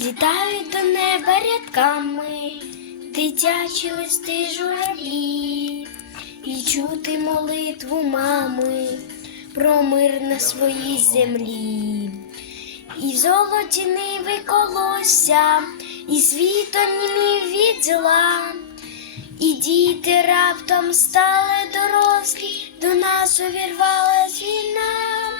Злітають до неба рядками дитячі листи журавлі, і чути молитву мами про мир на своїй землі. І в золоті ниви колося, і світ онімів від зла. І діти раптом стали дорослі, до нас увірвалась війна.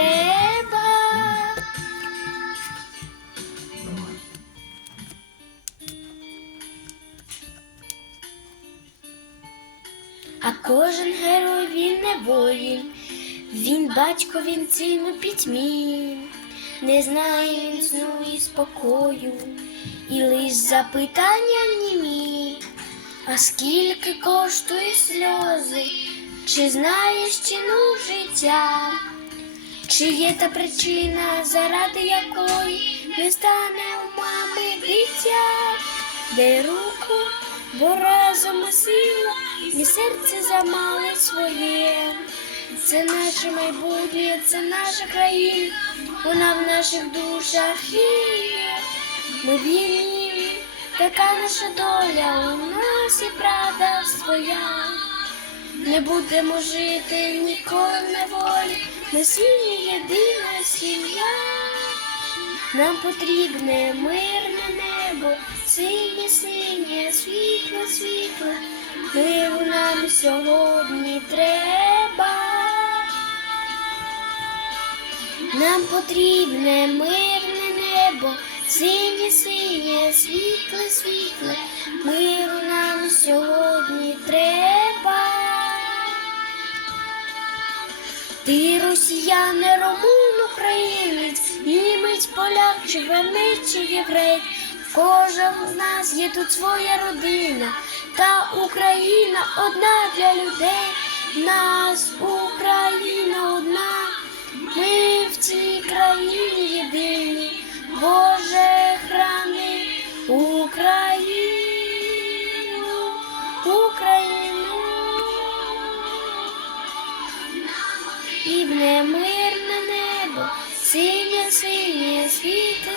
А кожен герой він не воїн, він батько, він син у пітьмі, не знає він сну і спокою, і лиш запитання німі. А скільки коштує сльози, чи знаєш ціну життя? Чи є та причина, заради якої не стане у мами дитя? Бо разом сила, і серце замале своє. Це наше майбутнє, це наша країна, вона в наших душах є. Ми вільні, така наша доля, у нас і правда своя. Не будемо жити ніколи в неволі, ми сильні єдина сім'я. Нам потрібне мирне небо, синє, синє, світле, світле, миру нам сьогодні треба. Нам потрібне мирне небо, синє, синє, світле, світле, миру нам сьогодні треба. Ти росіяни, румун, українець, німець, поляк, чи вернець, чи єврей. В Кожен з нас є тут своя родина, та Україна одна для людей. Нас Україна одна, ми в цій країні єдині. Боже, храни Україну, Україну. Ібне мирне небо, синє, синє, світле,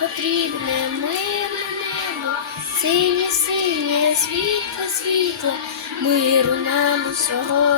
Потрібне мирне небо, синє, синє, світло, світло, миру нам треба.